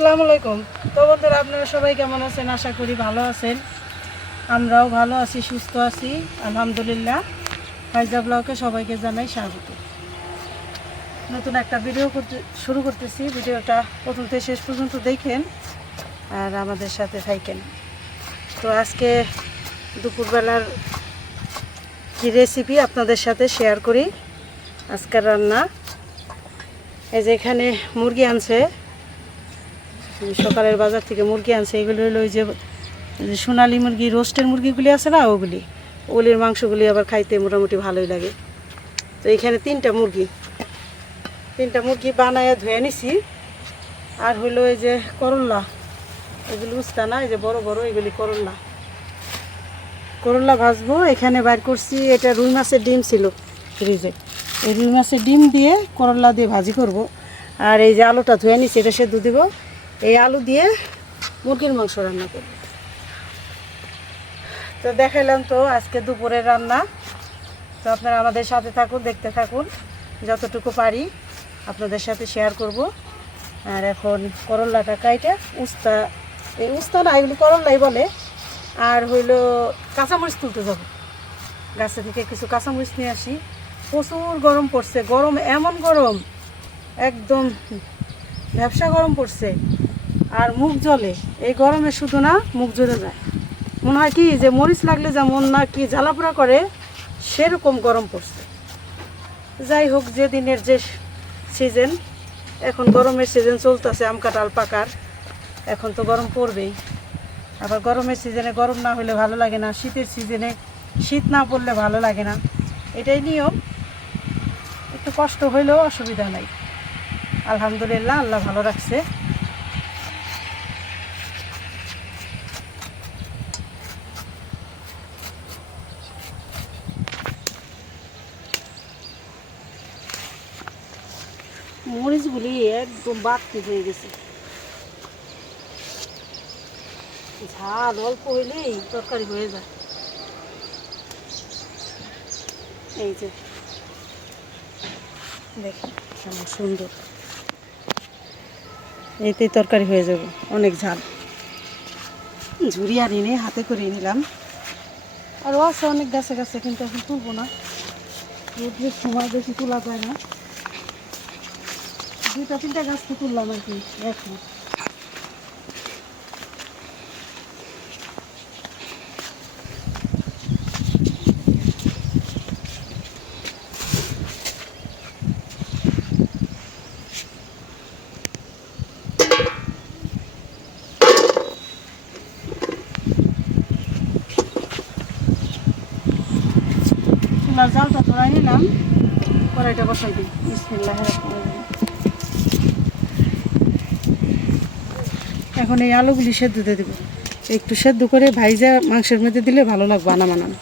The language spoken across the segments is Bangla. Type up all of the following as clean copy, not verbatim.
আসসালামু আলাইকুম। তো বন্ধুরা, আপনারা সবাই কেমন আছেন? আশা করি ভালো আছেন। আমরাও ভালো আছি, সুস্থ আছি আলহামদুলিল্লাহ। ফাইজা ব্লগে সবাইকে জানাই স্বাগত। নতুন একটা ভিডিও শুরু করতেছি। ভিডিওটা প্রথম থেকে শেষ পর্যন্ত দেখেন আর আমাদের সাথে থাকেন। তো আজকে দুপুরবেলার কি রেসিপি আপনাদের সাথে শেয়ার করি। আজকের রান্না, এই যে এখানে মুরগি আনছে, সকালের বাজার থেকে মুরগি আনছে। এগুলি হলো ওই যে সোনালি মুরগি, রোস্টের মুরগিগুলি আছে না, ওগুলির মাংসগুলি আবার খাইতে মোটামুটি ভালোই লাগে। তো এখানে তিনটা মুরগি বানায় ধুয়ে নিছি। আর হলো এই যে করল্লা, এগুলি উস্তা না, এই যে বড় বড় এগুলি করল্লা ভাজবো। এখানে বাইর করছি, এটা রুই মাছের ডিম ছিল ফ্রিজে, এই রুই মাছের ডিম দিয়ে করল্লা দিয়ে ভাজি করব। আর এই যে আলুটা ধুয়ে নিছি, এটা সেদ্ধ দিব। এই আলু দিয়ে মুরগির মাংস রান্না করব। তো দেখাইলাম তো আজকে দুপুরের রান্না। তো আপনারা আমাদের সাথে থাকুন, দেখতে থাকুন, যতটুকু পারি আপনাদের সাথে শেয়ার করব। আর এখন করল্লাটা কাইটা এই উস্তা না, এগুলি করল্লাই বলে। আর হইল কাঁচামরিচ তুলতে যাব, গাছে থেকে কিছু কাঁচামরিচ নিয়ে আসি। প্রচুর গরম পড়ছে, গরম এমন গরম, একদম ব্যবসা গরম পড়ছে। আর মুখ জ্বলে, এই গরমে শুধু না মুখ জ্বলে যায়, মনে হয় কি যে মরিচ লাগলে যেমন না কি জ্বালাপোড়া করে, সেরকম গরম পড়ছে। যাই হোক, যে দিনের যে সিজন, এখন গরমের সিজন চলতেছে, আম কাঁঠাল পাকার, এখন তো গরম পড়বেই। আবার গরমের সিজনে গরম না হলে ভালো লাগে না, শীতের সিজনে শীত না পড়লে ভালো লাগে না, এটাই নিয়ম। একটু কষ্ট হইলেও অসুবিধা নাই, আলহামদুলিল্লাহ, আল্লাহ ভালো রাখছে। মরিচগুলি একদম বাড়তি হয়ে গেছে, ঝাল অল্প হইলেই তরকারি হয়ে যায়। এই যে দেখেন কেমন সুন্দর, এইতেই তরকারি হয়ে যাবে। অনেক ঝাল, ঝুড়ি আর এনে হাতে করে নিলাম। আরও আছে অনেক গাছে গাছে, কিন্তু এখন তুলবো না, রোদ্রের সময় বেশি তোলা যায় না। 2-3টা গাছ তো তুললাম আর কি এখন। চুলার জালটা ধরাই নিলাম, কড়াইটা বসাই দিই। বিসমিল্লাহির রহমানির রহিম। এখন এই আলুগুলি সেদ্ধ দিয়ে দেবো, একটু সেদ্ধ করে ভাইজা মাংসের মধ্যে দিলে ভালো লাগবে আনামানান।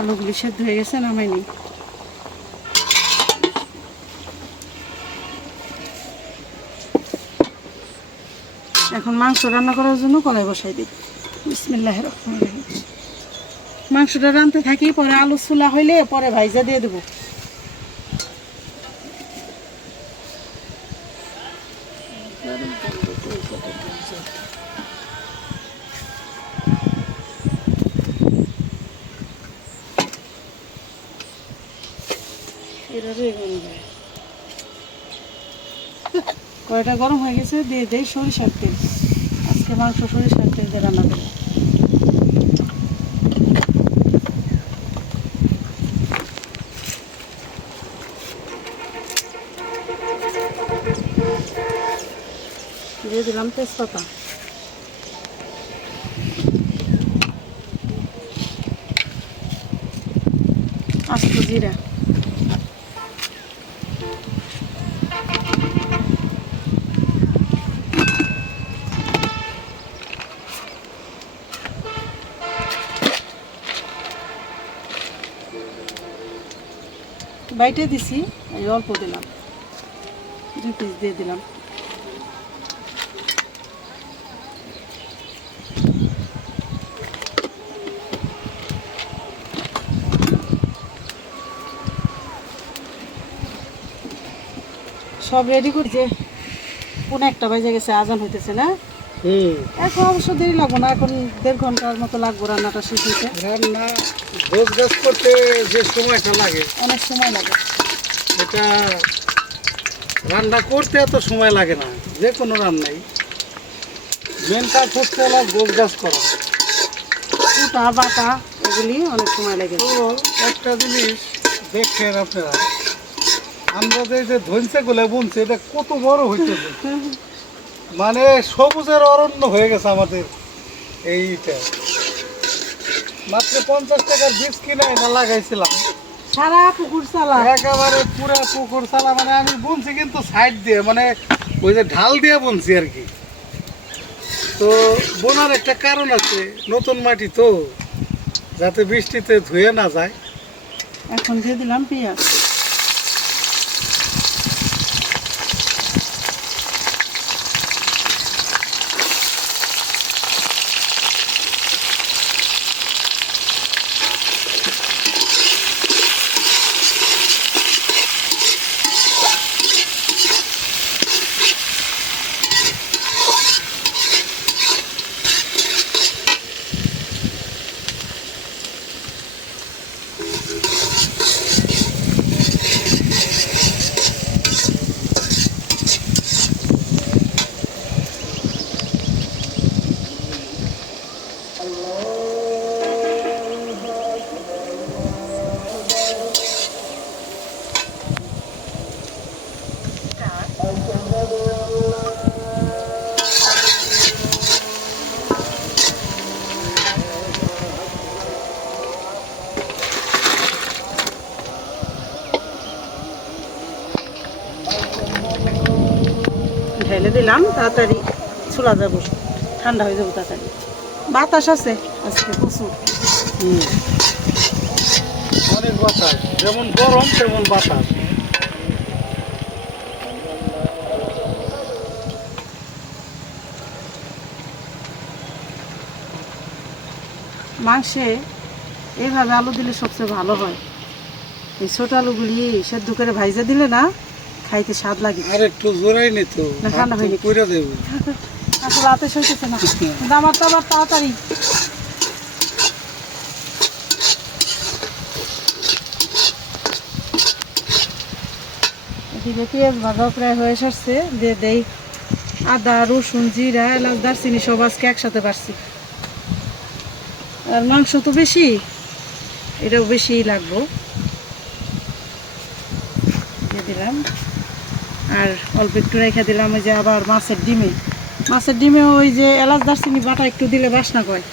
আলুগুলি সেদ্ধ হয়ে গেছে, নামাই নিই। এখন মাংস রান্না করার জন্য কড়াই বসাই দিই। বিসমিল্লাহির রহমানির রহিম। মাংসটা রাঁধতে থাকি, পরে আলু চুলা হইলে পরে ভাইজা দিয়ে দেবো। কড়াইটা গরম হয়ে গেছে, দিয়ে দেই সরিষার তেল। আজকে মাংস সরিষার তেল দিয়ে রান্না দেবো। দিয়ে দিলাম তেজপাতা, আস্ত জিরা, বাইটে দিছি, এই অল্প দিলাম, 2 পিস দিয়ে দিলাম। সব রেডি করছে, 1:30 বাজে গেছে, আজান হইতেছে না? এখন অবশ্য দেরি লাগবো না, এখন 1.5 ঘন্টার মতো লাগবো রান্নাটা শেষ হইতে। রান্না গোছ গাছ করতে যে সময়টা লাগে, অনেক সময় লাগে। এটা রান্না করতে এত সময় লাগে না, যে কোনো রান্নাই মেন কাজ হচ্ছে হলো গোছ গাছ করা। কুটা বাটা এগুলি অনেক সময় লাগে। তো একটা জিনিস দেখেন আপনারা, আমরা যে ধনসেগুলো বুনছি এটা কত বড় হইতেছে, মানে সবুজের অরণ্য হয়ে গেছে আমাদের এইটা। মাত্র 50 টাকার বীজ কিনে না লাগাইছিলাম, সারা পুকুর চালা, একেবারে পুরা পুকুর চালা। মানে আমি বুনছি কিন্তু সাইড দিয়ে, মানে ওই যে ঢাল দিয়ে বুনছি আর কি। তো বোনার একটা কারণ আছে, নতুন মাটি তো, যাতে বৃষ্টিতে ধুয়ে না যায়। এখন দিয়ে দিলাম পেঁয়াজ, ঢেলে দিলাম, তাড়াতাড়ি চুলা যাবো, ঠান্ডা হয়ে যাবো তাড়াতাড়ি। বাতাস আছে আজকে প্রচুর। অনেক বাতাস, যেমন গরম তেমন বাতাস। মাংসে এইভাবে আলু দিলে সবচেয়ে ভালো হয়। এই ছোট আলুগুলি সেদ্ধ করে ভাইজা দিলে না, খাইতে স্বাদ লাগে। আর একটু জোরাই নি তো, না, ঠান্ডা হয়নি। পুরা দেবো। আসলে হাতে সইতেছে না, কিন্তু আমার তো আবার তাড়াতাড়ি। এদিকে পেঁয়াজ ভাজা প্রায় হয়ে আসছে, দিয়ে দেই আদা, রসুন, জিরা, এলাচ, দারচিনি সব আজকে একসাথে বাড়ছি। আর মাংস তো বেশি, এটাও বেশিই লাগবো, দিয়ে দিলাম। আর অল্প একটু রেখে দিলাম ওই যে আবার মাছের ডিমে, মাছের ডিমে ওই যে এলাচ দারচিনি বাটা একটু দিলে বাসনা কয়।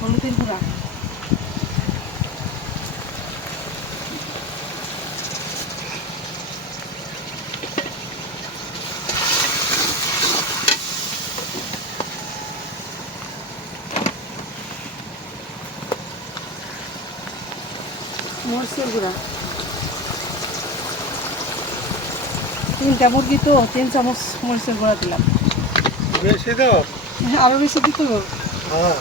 হলুদের গুঁড়া, মরিচের গুঁড়া, 3টা মুরগি তো 3 চামচ মরিচের গুঁড়া দিলাম। বেশি দাও, আরো বেশি দিতে হবে। হ্যাঁ।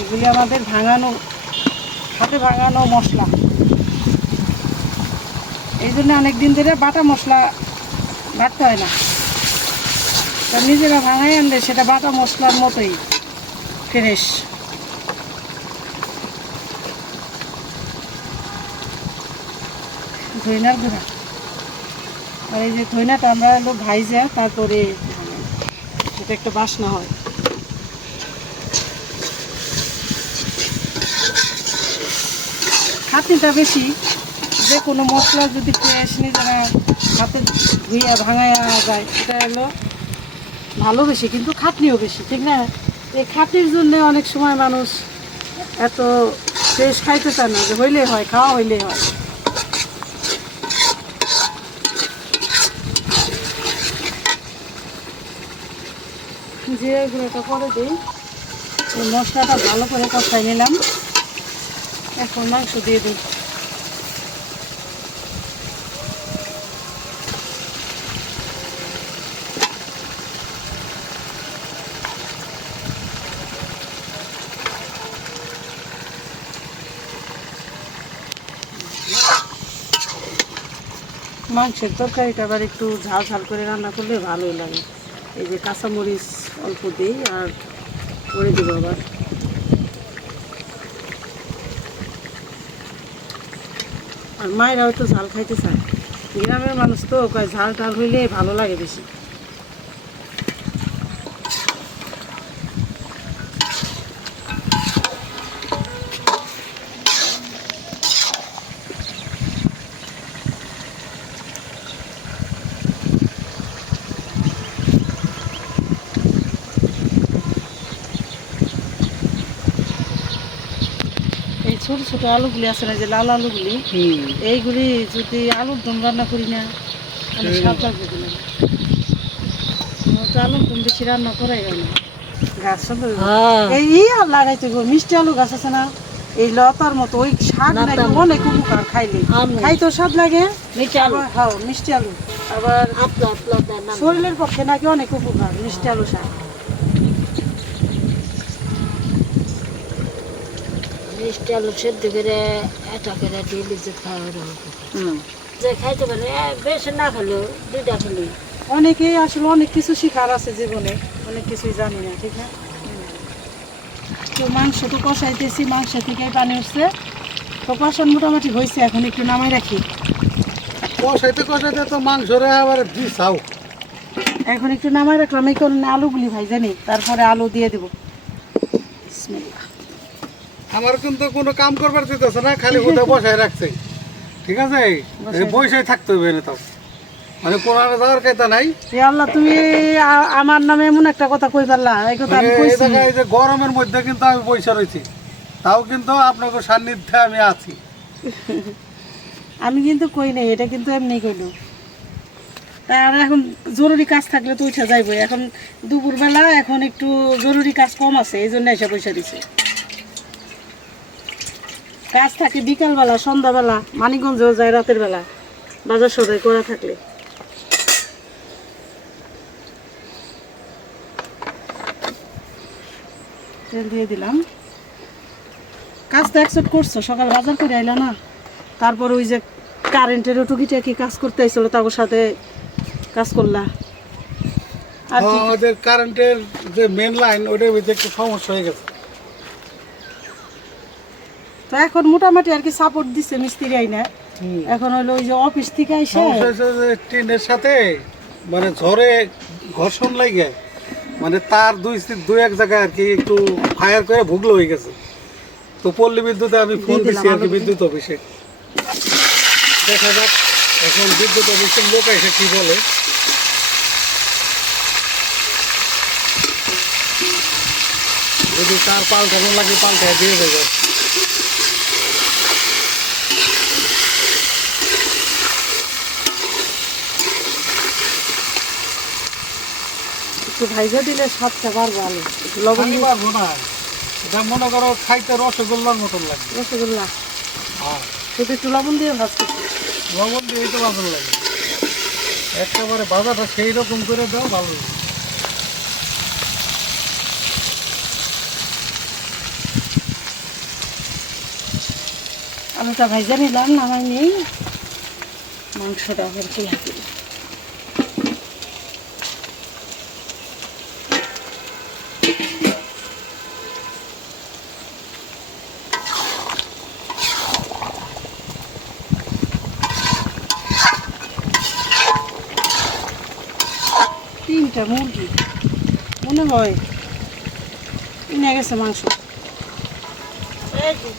এগুলি আমাদের ভাঙানো, হাতে ভাঙানো মশলা, এই জন্য অনেক দিন ধরে বাটা মশলা বাটতে হয় না। তা নিজেরা ভাঙাই আনলে সেটা বাটা মশলার মতোই ফ্রেশ। ধইনার গুঁড়া, আর এই যে ধইনাটা আমরা হলো ভাইজা তারপরে এটা একটা বাসনা হয়। খাটনিটা বেশি, যে কোনো মশলা যদি ফ্রেশ নিজেরা হাতে ধুইয়া ভাঙায়া যায় এটা হলো ভালো বেশি, কিন্তু খাটনিও বেশি, ঠিক না? এই খাটনির জন্য অনেক সময় মানুষ এত ফ্রেশ খাইতে চায় না, যে হইলেই হয়, খাওয়া হইলেই হয়। জিরে গুঁড়োটা পরে দিই। এই মশলাটা ভালো করে কষাই নিলাম, এখন মাংস দিয়ে দিই। মাংসের তরকারিটা আবার একটু ঝাল ঝাল করে রান্না করলে ভালোই লাগে। এই যে কাঁচামরিচ অল্প দিই আর করে দেবো আবার। আর মায়েরা হয়তো ঝাল খাইতে চায়, গ্রামের মানুষ তো কয় ঝাল টাল হইলে ভালো লাগে বেশি। এই ছোট ছোট আলুগুলি আছে না, যে লাল আলুগুলি, এইগুলি যদি আলুর দম রান্না করি না তাহলে স্বাদ লাগবে কিনা। তো আলুর দম বেশি রান্না করাই হয় না। গাছ এই আর লাগাইতে গো, মিষ্টি আলু গাছ আছে না, এই লতার মতো, ওই শাক লাগে অনেক উপকার খাইলে, খাইতেও স্বাদ লাগে। হ্যাঁ, মিষ্টি আলু আবার শরীরের পক্ষে নাকি অনেক উপকার মিষ্টি আলু শাক। মিষ্টি আলু সেদ্ধ করে এটা করে দিলে যে খাওয়া যে খাইতে পারে বেশি না খেলেও দুইটা খেলে। অনেকেই আসলে অনেক কিছু শিখার আছে জীবনে, অনেক কিছুই জানি না, ঠিক না? তো মাংস তো কষাইতেছি, মাংস থেকে পানি উঠছে, তো কষান মোটামুটি হয়েছে, এখন একটু নামাই রাখি। কষাইতে কষাইতে তো মাংসরে আবার দিছাও। এখন একটু নামাই রাখলাম, এই কারণে আলুগুলি ভাই জানি, তারপরে আলু দিয়ে দেবো। বিসমিল্লাহ। আমার কিন্তু কোনো কাম করবার দিতেছে না, খালি ওটা বসায় রাখছে, ঠিক আছে? বসে থাকতে হবে না, তাও মানে কোরআনে যাওয়ার কায়দা নাই। এ আল্লাহ, তুমি আমার নামে এমন একটা কথা কই পারলা, এই কথা আমি মানে এই কইছি। জায়গায় এই যে গরমের মধ্যে কিন্তু আমি বসে রয়েছি, তাও কিন্তু আপনাকে সান্নিধ্যে আমি আছি। আমি কিন্তু কই নাই, এটা কিন্তু এমনি কইলো। তার এখন জরুরি কাজ থাকলে তো উঠে যাইবো, এখন দুপুরবেলা এখন একটু জরুরি কাজ কম আছে, এই জন্য এসে পয়সা দিছে। কাজ থাকে বিকালবেলা, সন্ধ্যাবেলা, মানিকগঞ্জেও যায় রাতের বেলা, বাজার সদাই করা থাকলে। তেল দিয়ে দিলাম। কাজ তো অ্যাকসেপ্ট করছো, সকাল বাজার করে আইলা না, তারপর ওই যে কারেন্টের টুকিটাকি কাজ করতে আইছিল, তার সাথে কাজ করলা। আর কি, ওদের কারেন্টের যে মেন লাইন ওটার ভিতরে একটু সমস্যা হয়ে গেছে। তো এখন মোটামুটি আর কি সাপোর্ট দিচ্ছে মিস্ত্রি আইনা। এখন হলো ওই যে অফিস থেকে আইসে সমস্যা হয়েছে যে টিনের সাথে মানে ঝড়ে ঘর্ষণ লাগে, মানে তার দুই এক জায়গায় আর কি একটু ফায়ার করে ভুগলো হয়ে গেছে। তো পল্লী বিদ্যুতে আমি ফোন দিচ্ছি আর কি, বিদ্যুৎ অফিসে। দেখা যাক এখন বিদ্যুৎ অফিসের লোক এসে কি বলে। যদি তার পাল্টানো লাগে পাল্টায় দিয়ে দেবে। একটু ভাইজা দিলে স্বাদটা বাড়বে, আলু একটু লবণ আমি দিয়ে। পারবো না, এটা মনে করো খাইতে রসগোল্লার মতন লাগে। রসগোল্লা হ্যাঁ, শুধু একটু লবণ দিয়ে ভাজতেছি। লবণ দিয়ে তো ভালো লাগে, একেবারে বাজারটা সেই রকম করে দাও, ভালো লাগে। আলুটা ভাইজা নিলাম, নামাই নেই, মাংসটা আবার কি হাতে। এটা মুরগি মনে হয় নিয়ে গেছে মাংস। এই যে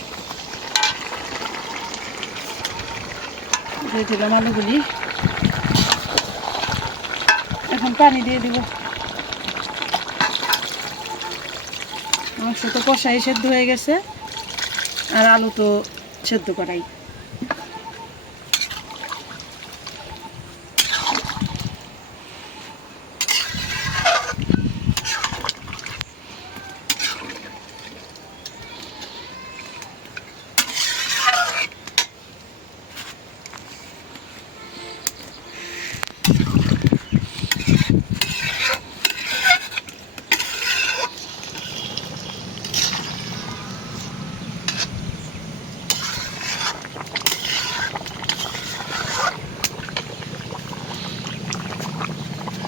দিয়ে দিলাম আলুগুলি, এখন পানি দিয়ে দিব। মাংস তো কষাই সেদ্ধ হয়ে গেছে আর আলু তো সেদ্ধ করাই।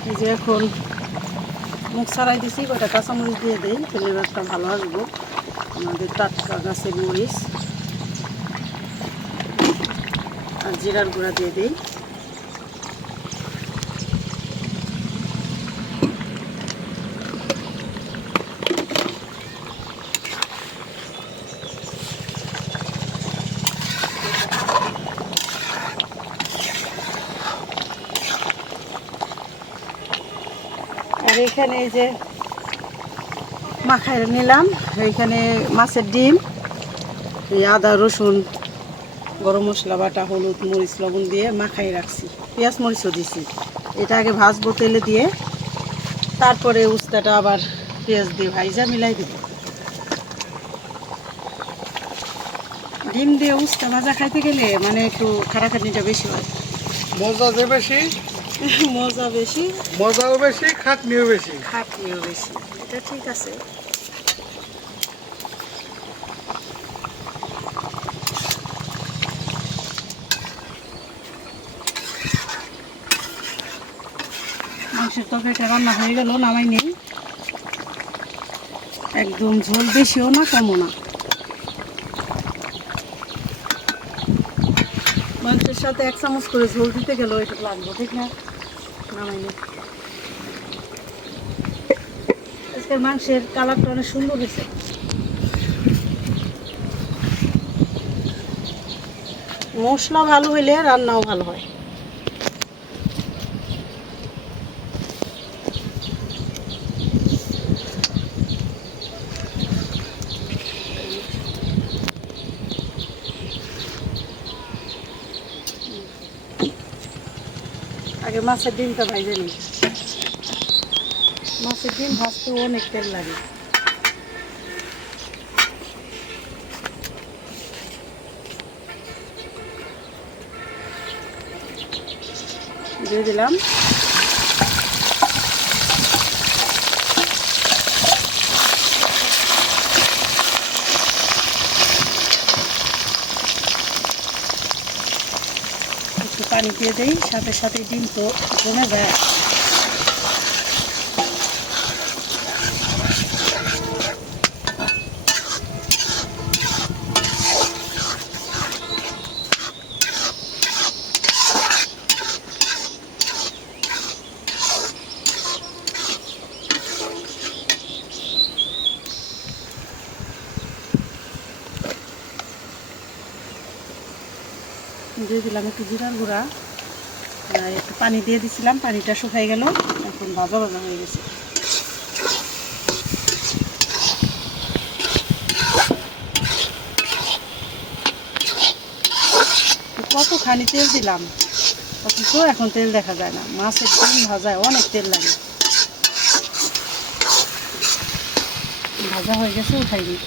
এই যে এখন মুখ ছাড়াই দিছি, কয়টা কাঁচামরিচ দিয়ে দিই, ফ্লেভারটা ভালো আসবো। আমাদের টাটকা গাছের মরিচ আর জিরার গুঁড়া দিয়ে দিই। আর এখানে এই যে মাখায় নিলাম, এইখানে মাছের ডিম, এই আদা রসুন গরম মশলা বাটা হলুদ মরিচ লবণ দিয়ে মাখাই রাখছি, পেঁয়াজ মরিচও দিছি। এটা আগে ভাজবো তেলে দিয়ে, তারপরে উস্তাটা আবার পেঁয়াজ দিয়ে ভাইজা মিলাই দেব। ডিম দিয়ে উস্তা ভাজা খাইতে গেলে মানে একটু খাটাখাটনিটা বেশি হয়। মজা যে বেশি, মজা বেশি, মজাও বেশি, খাটনিও বেশি। খাটনিও বেশি, এটা ঠিক আছে। মাংসের তরকারিটা রান্না হয়ে গেল, নামাই নেই। একদম ঝোল বেশিও না কমও না। মাংসের সাথে 1 চামচ করে ঝোল দিতে গেল এটা লাগবে, ঠিক না? নামাই নেই। আজকের মাংসের কালারটা অনেক সুন্দর হয়েছে। মশলা ভালো হইলে রান্নাও ভালো হয়। আগে মাছের ডিমটা ভাইজে নিই। মাছের ডিম ভাজতে অনেক তেল লাগে। দিয়ে দিলাম একটু পানি দিয়ে দিই, সাথে সাথে ডিম তো জমে যায়। দিয়ে দিলাম একটু জিরার গুঁড়া আর একটু পানি দিয়ে দিছিলাম, পানিটা শুকাই গেল, এখন ভাজা ভাজা হয়ে গেছে। কতখানি তেল দিলাম অথচ এখন তেল দেখা যায় না। মাছের ডিম ভাজায় অনেক তেল লাগে। ভাজা হয়ে গেছে, উঠাই দিই।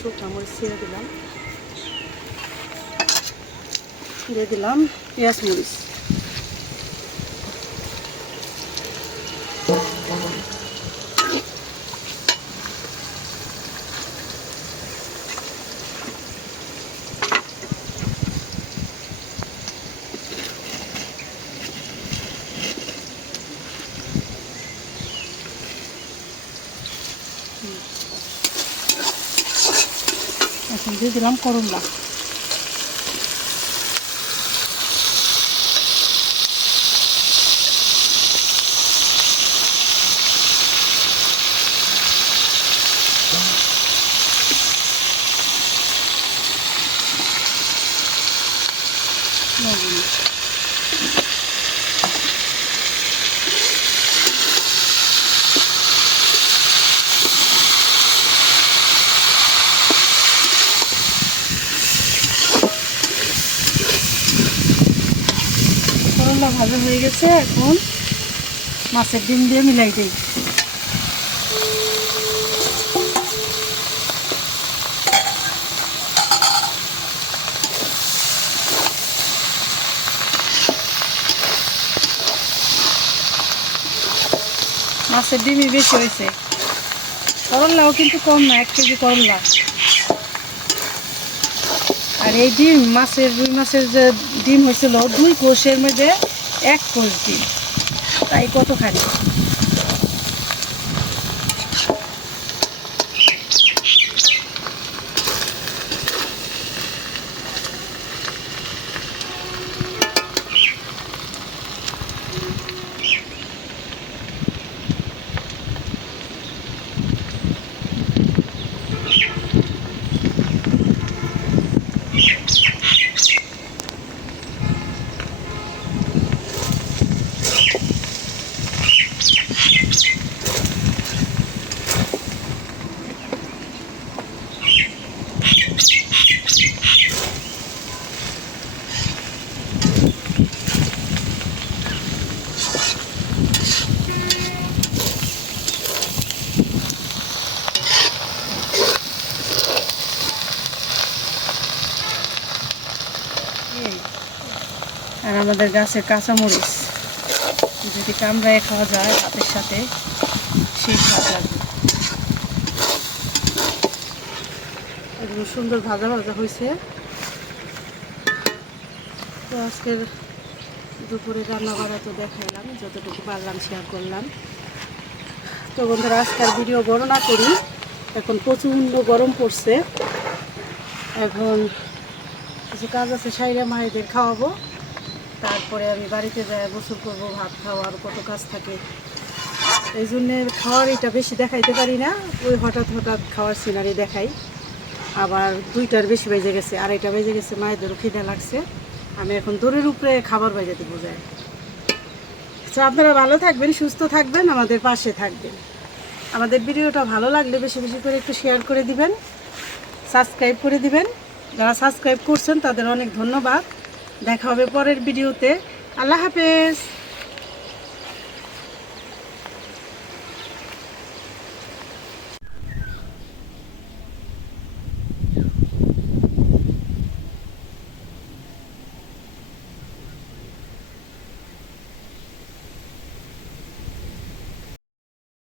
শুকনো মরিচ ছিঁড়ে দিলাম, দিয়ে দিলাম পেঁয়াজ মরিচ। দিয়ে দিলাম করলা। করলা ভাজা হয়ে গেছে, এখন মাছের ডিম দিয়ে মিলাই দিই। মাছের ডিমই বেশি হয়েছে, করলাও কিন্তু কম না, 1 কেজি করলা। আর এই ডিম মাছের, রুই মাছের যে ডিম হয়েছিল 2 কোষের মধ্যে 1 কোষ ডিম, তাই কতখানি। আর আমাদের গাছের কাঁচামরিচ যদি কামড়ায় খাওয়া যায় ভাতের সাথে, সেই স্বাদ লাগবে। এগুলো সুন্দর ভাজা ভাজা হয়েছে। তো আজকের দুপুরে রান্না বাড়া তো দেখাইলাম, যতটুকু পারলাম শেয়ার করলাম। তো বন্ধুরা, আজকের ভিডিও বড় না করি, এখন প্রচণ্ড গরম পড়ছে। এখন কিছু কাজ আছে, সাইরা মায়েদের খাওয়াবো, তারপরে আমি বাড়িতে যাই গোসল করবো, ভাত খাওয়া, আর কত কাজ থাকে। এই জন্যে খাওয়ার এটা বেশি দেখাইতে পারি না, ওই হঠাৎ হঠাৎ খাওয়ার সিনারি দেখাই। আবার 2টার বেশি বেজে গেছে, 2:30 বেজে গেছে, মায়েদেরও খিদে লাগছে। আমি এখন দৌড়ের উপরে খাবার বাজাতে বোঝাই। তো আপনারা ভালো থাকবেন, সুস্থ থাকবেন, আমাদের পাশে থাকবেন। আমাদের ভিডিওটা ভালো লাগলে বেশি বেশি করে একটু শেয়ার করে দিবেন, সাবস্ক্রাইব করে দিবেন। যারা সাবস্ক্রাইব করছেন তাদের অনেক ধন্যবাদ। দেখা হবে পরের ভিডিওতে। আল্লাহ হাফেজ।